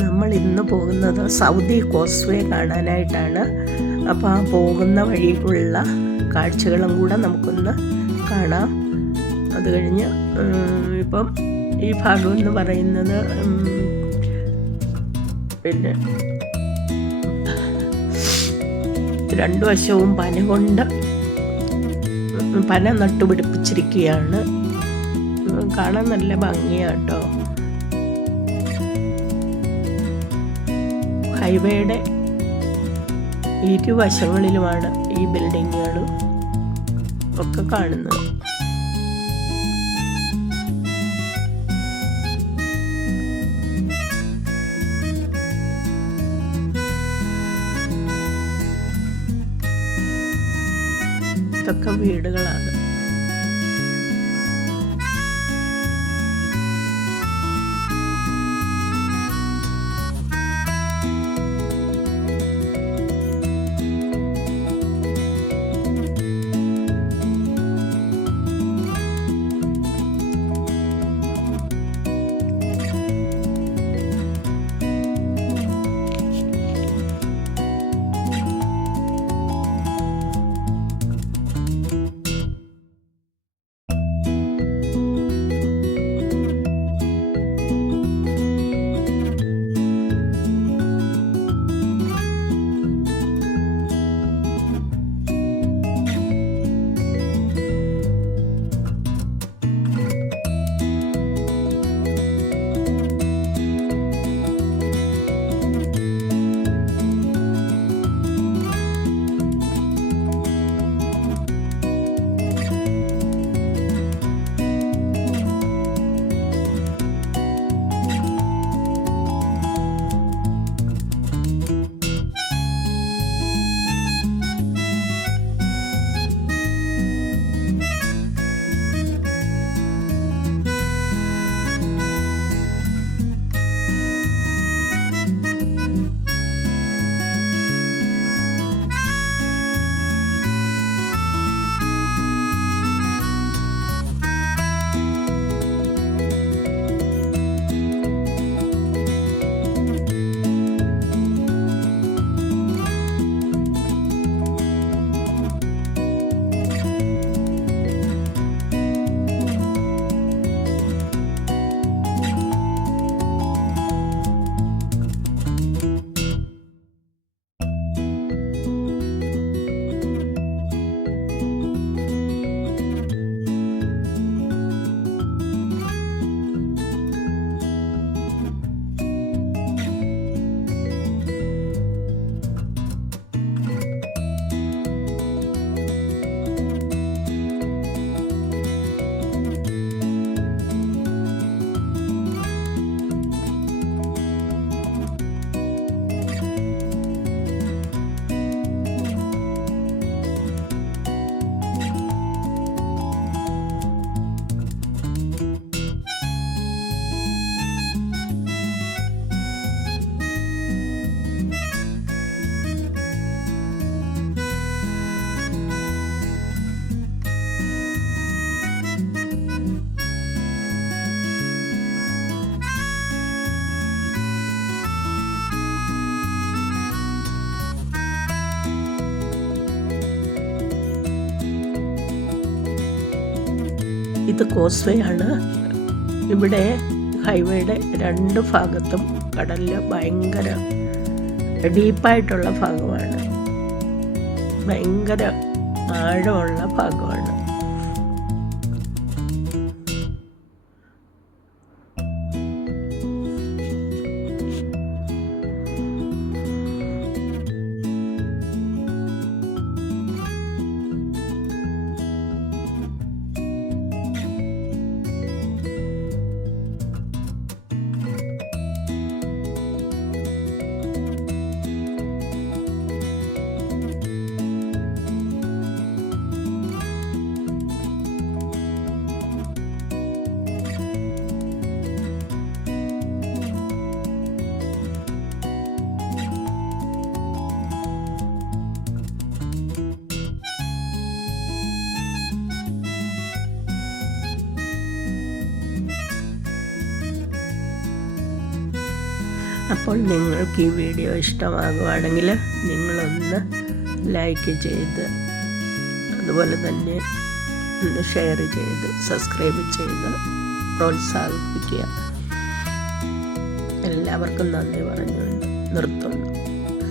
നമ്മൾ ഇന്ന് പോകുന്നത് സൗദി കോസ്വേ കാണാനായിട്ടാണ്. അപ്പോൾ ആ പോകുന്ന വഴിയിലുള്ള കാഴ്ചകളും കൂടെ നമുക്കൊന്ന് കാണാം. അത് കഴിഞ്ഞ് ഇപ്പം ഈ ഭാഗം എന്ന് പറയുന്നത് പിന്നെ രണ്ടു വശവും പന കൊണ്ട് പന നട്ടുപിടിപ്പിച്ചിരിക്കുകയാണ്. കാണാൻ നല്ല ഭംഗിയാട്ടോ. ഹൈവേയുടെ ഇരുവശങ്ങളിലുമാണ് ഈ ബിൽഡിങ്ങുകളും ഒക്കെ കാണുന്നത്. ഇതൊക്കെ വീടുകളാണ്. ഇത് കോസ്വേ ആണ് ഇവിടെ ഹൈവേയുടെ രണ്ട് ഭാഗത്തും കടലിൽ ഭയങ്കര ഡീപ്പായിട്ടുള്ള ഭാഗമാണ്. ഭയങ്കര ആഴമുള്ള ഭാഗമാണ്. അപ്പോൾ നിങ്ങൾക്ക് ഈ വീഡിയോ ഇഷ്ടമാകുവാണെങ്കിൽ നിങ്ങളൊന്ന് ലൈക്ക് ചെയ്ത് അതുപോലെ തന്നെ ഒന്ന് ഷെയർ ചെയ്ത് സബ്സ്ക്രൈബ് ചെയ്ത് പ്രോത്സാഹിപ്പിക്കുക. എല്ലാവർക്കും നന്ദി പറഞ്ഞു നിർത്തുന്നു.